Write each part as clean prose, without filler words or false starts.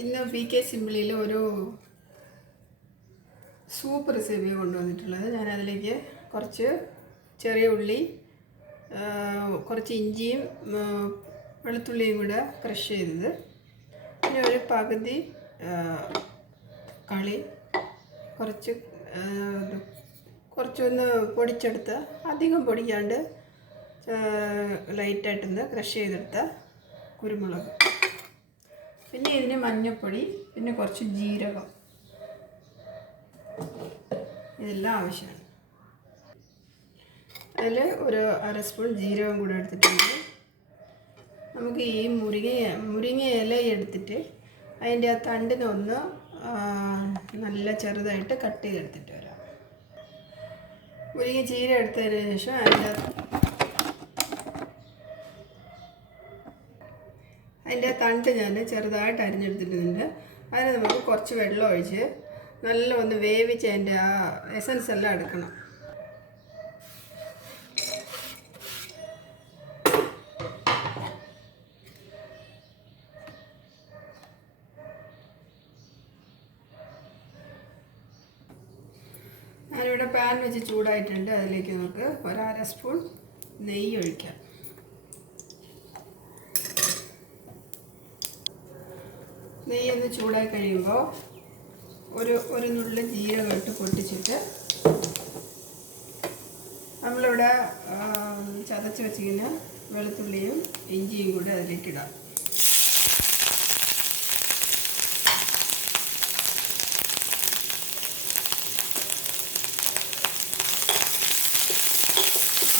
ഇന്ന് PK സിമ്പിളിൽ ഒരു soup recipe കൊണ്ടുവന്നിട്ടുള്ളത്. ഞാൻ അതിലേക്ക് കുറച്ച് ചെറിയ ഉള്ളി, കുറച്ച് ഇഞ്ചിയും വെളുത്തുള്ളിയും കൂടെ ക്രഷ് ചെയ്തത്, പിന്നെ ഒരു പകുതി കളി കുറച്ചൊന്ന് പൊടിച്ചെടുത്ത്, അധികം പൊടിക്കാണ്ട് ലൈറ്റായിട്ടൊന്ന് ക്രഷ് ചെയ്തെടുത്ത കുരുമുളക്, പിന്നെ ഇതിന് മഞ്ഞൾപ്പൊടി, പിന്നെ കുറച്ച് ജീരകം, ഇതെല്ലാം ആവശ്യമാണ്. അതിൽ ഒരു അര സ്പൂൺ ജീരകം കൂടെ എടുത്തിട്ടുണ്ട്. നമുക്ക് ഈ മുരിങ്ങ ഇല എടുത്തിട്ട് അതിൻ്റെ ആ തണ്ടിനൊന്ന് നല്ല ചെറുതായിട്ട് കട്ട് ചെയ്തെടുത്തിട്ട് വരാം. മുരിങ്ങ ചീര എടുത്തതിന് ശേഷം അതിൻ്റെ തണ്ട് ഞാൻ ചെറുതായിട്ട് അരിഞ്ഞെടുത്തിട്ടുണ്ട്. അതിന് നമുക്ക് കുറച്ച് വെള്ളം ഒഴിച്ച് നല്ല ഒന്ന് വേവിച്ച് അതിൻ്റെ ആ എസൻസ് എല്ലാം എടുക്കണം. ഞാനിവിടെ പാൻ വെച്ച് ചൂടായിട്ടുണ്ട്. അതിലേക്ക് നമുക്ക് ഒരു അര സ്പൂൺ നെയ്യ് ഒഴിക്കാം. നെയ്യൊന്ന് ചൂടായി കഴിയുമ്പോൾ ഒരു നുള്ളി ജീരകം ഇട്ട് പൊട്ടിച്ചിട്ട് നമ്മളിവിടെ ചതച്ച് വെച്ചിരിക്കുന്ന വെളുത്തുള്ളിയും ഇഞ്ചിയും കൂടെ അതിലേക്കിടാം.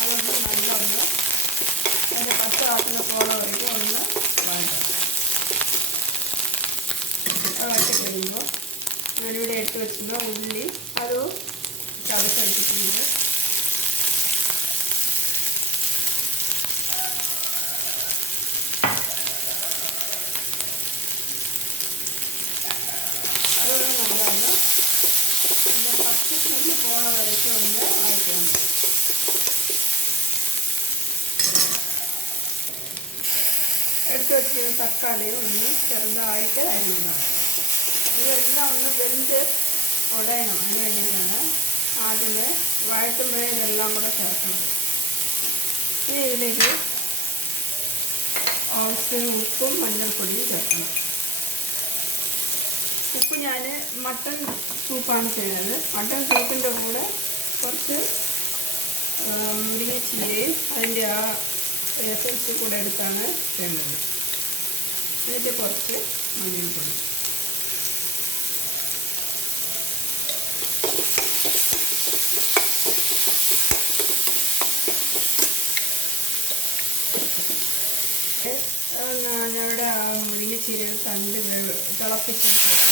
അതൊന്ന് നല്ലൊന്ന് അതിൻ്റെ പച്ച ആക്കുന്ന പോള വരയ്ക്കും ഒന്ന് വഴറ്റാം. വഴറ്റി കഴിയുമ്പോൾ ഞാനിവിടെ എടുത്ത് വെച്ചിരുന്ന ഉള്ളി അത് ചതച്ചെടുത്തിട്ടുണ്ട്. അതൊന്ന് നല്ലതാണ് എൻ്റെ പച്ച സ്മെല്ല് പോണ വരയ്ക്ക് ഒന്ന് വഴറ്റാൻ മതി. എടുത്ത് വെച്ചിരുന്ന തക്കാളിയും ഒന്ന് ചെറുതായിട്ട് അരിഞ്ഞതാണ്. ഇതെല്ലാം ഒന്ന് വെന്ത് ഉടയണം. അതിന് വേണ്ടിയിട്ടാണ് ആദ്യമേ വഴറ്റുമ്പോഴേ ഇതെല്ലാം കൂടെ ചേർക്കുന്നത്. ഇനി ഇതിലേക്ക് ആവശ്യത്തിന് ഉപ്പും മഞ്ഞൾപ്പൊടിയും ചേർക്കണം. ഉപ്പ് ഞാൻ മട്ടൺ സൂപ്പാണ് ചെയ്യുന്നത്. മട്ടൺ സൂപ്പിൻ്റെ കൂടെ കുറച്ച് മുരിങ്ങച്ചീരയും അതിൻ്റെ ആ എസൻസ് കൂടെ എടുത്താണ് ചെയ്യുന്നത്. എന്നിട്ട് കുറച്ച് മഞ്ഞൾപ്പൊടി, ഞാനിവിടെ മുരിങ്ങച്ചീര തണ്ട് തിളപ്പിച്ചെടുത്തിട്ടുണ്ട്.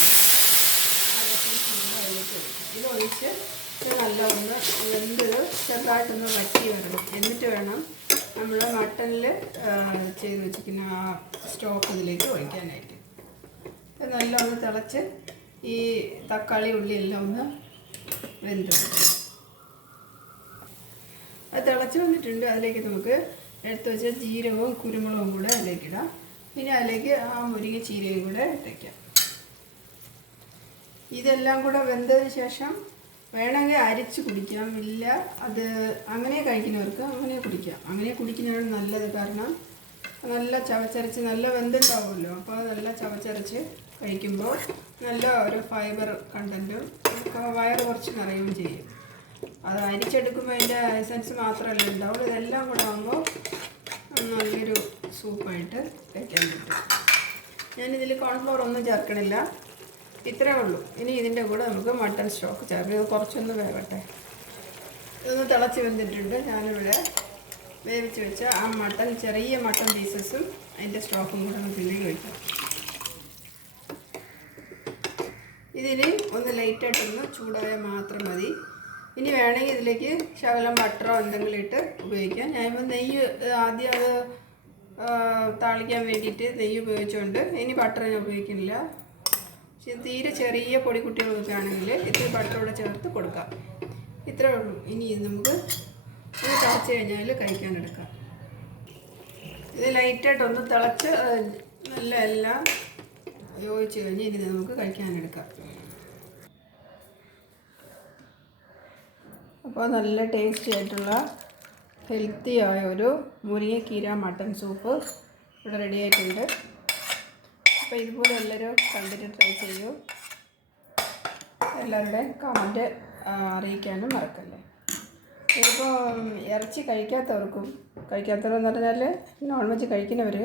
ഇത് ഒഴിച്ച് നല്ല ഒന്ന് വെന്ത് ചെറുതായിട്ടൊന്ന് വറ്റി വരണം. എന്നിട്ട് വേണം നമ്മൾ മട്ടണിൽ ചെയ്ത് വെച്ചിരിക്കുന്ന ആ സ്റ്റോക്ക് ഇതിലേക്ക് ഒഴിക്കാനായിട്ട്. നല്ല ഒന്ന് തിളച്ച് ഈ തക്കാളി ഉള്ളിയെല്ലാം ഒന്ന് വെന്ത് അത് തിളച്ച് വന്നിട്ടുണ്ട്. അതിലേക്ക് നമുക്ക് എടുത്ത് വെച്ച ജീരകവും കുരുമുളകും കൂടെ അതിലേക്കിടാം. പിന്നെ അതിലേക്ക് ആ മുരിങ്ങ ചീരയും കൂടെ ഇട്ടേക്കാം. ഇതെല്ലാം കൂടെ വെന്തതിന് ശേഷം വേണമെങ്കിൽ അരിച്ച് കുടിക്കാം. ഇല്ല അത് അങ്ങനെ കഴിക്കുന്നവർക്ക് അങ്ങനെ കുടിക്കാം. അങ്ങനെ കുടിക്കുന്നതാണ് നല്ലത്. കാരണം നല്ല ചവച്ചരച്ച് നല്ല വെന്തുണ്ടാവുമല്ലോ. അപ്പോൾ നല്ല ചവച്ചരച്ച് കഴിക്കുമ്പോൾ നല്ല ഒരു ഫൈബർ കണ്ടൻറ്റും വയറ് കുറച്ച് നിറയുകയും ചെയ്യും. അത് അരിച്ചെടുക്കുമ്പോൾ അതിൻ്റെ എസൻസ് മാത്രമല്ല ഉണ്ടാവുള്ളൂ. ഇതെല്ലാം കൂടെ ആകുമ്പോൾ നല്ലൊരു സൂപ്പായിട്ട് കഴിക്കാൻ പറ്റും. ഞാനിതിൽ കോൺഫ്ലോർ ഒന്നും ചേർക്കണില്ല, ഇത്രേ ഉള്ളൂ. ഇനി ഇതിൻ്റെ കൂടെ നമുക്ക് മട്ടൺ സ്റ്റോക്ക് ചേർക്കാം. ഇത് കുറച്ചൊന്ന് വേവട്ടെ. ഇതൊന്ന് തിളച്ച് വെന്തിട്ടുണ്ട്. ഞാനിവിടെ വേവിച്ച് വെച്ച ആ മട്ടൺ ചെറിയ മട്ടൺ പീസസും അതിൻ്റെ സ്റ്റോക്കും കൂടെ നമുക്ക് ഇതിലേക്ക് വയ്ക്കാം. ഇതിൽ ഒന്ന് ലൈറ്റായിട്ടൊന്ന് ചൂടായാൽ മാത്രം മതി. ഇനി വേണമെങ്കിൽ ഇതിലേക്ക് ശകലം ബട്ടറോ എന്തെങ്കിലും ഇട്ട് ഉപയോഗിക്കാം. ഞാനിപ്പോൾ നെയ്യ് ആദ്യം അത് താളിക്കാൻ വേണ്ടിയിട്ട് നെയ്യ് ഉപയോഗിച്ചുകൊണ്ട് ഇനി ബട്ടർ ഞാൻ ഉപയോഗിക്കുന്നില്ല. തീരെ ചെറിയ പൊടിക്കുട്ടികളൊക്കെ ആണെങ്കിൽ ഇത്തിരി ബട്ടറോടെ ചേർത്ത് കൊടുക്കാം. ഇത്രേ ഉള്ളൂ. ഇനി ഇത് നമുക്ക് ഇത് തിളച്ച് കഴിഞ്ഞാൽ കഴിക്കാനെടുക്കാം. ഇത് ലൈറ്റായിട്ടൊന്ന് തിളച്ച് നല്ല എല്ലാം യോജിച്ച് കഴിഞ്ഞ് ഇനി നമുക്ക് കഴിക്കാനെടുക്കാം. അപ്പോൾ നല്ല ടേസ്റ്റി ആയിട്ടുള്ള ഹെൽത്തി ആയ ഒരു മുരിങ്ങക്കീര മട്ടൺ സൂപ്പ് ഇവിടെ റെഡി ആയിട്ടുണ്ട്. അപ്പോൾ ഇതുപോലെ എല്ലാവരും കണ്ടിട്ട് ട്രൈ ചെയ്യൂ. എല്ലാവരുടെയും കമൻറ്റ് അറിയിക്കാനും മറക്കല്ലേ. ഇതിപ്പോൾ ഇറച്ചി കഴിക്കാത്തവരെന്ന് പറഞ്ഞാൽ നോൺ വെജ് കഴിക്കുന്നവർ,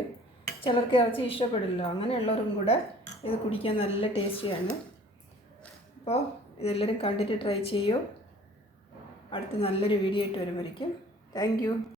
ചിലർക്ക് ഇറച്ചി ഇഷ്ടപ്പെടില്ല, അങ്ങനെയുള്ളവരും കൂടെ ഇത് കുടിക്കാൻ നല്ല ടേസ്റ്റിയാണ്. അപ്പോൾ ഇതെല്ലാവരും കണ്ടിട്ട് ട്രൈ ചെയ്യൂ. അടുത്ത നല്ലൊരു വീഡിയോ ആയിട്ട് വരുമായിരിക്കും. Thank you.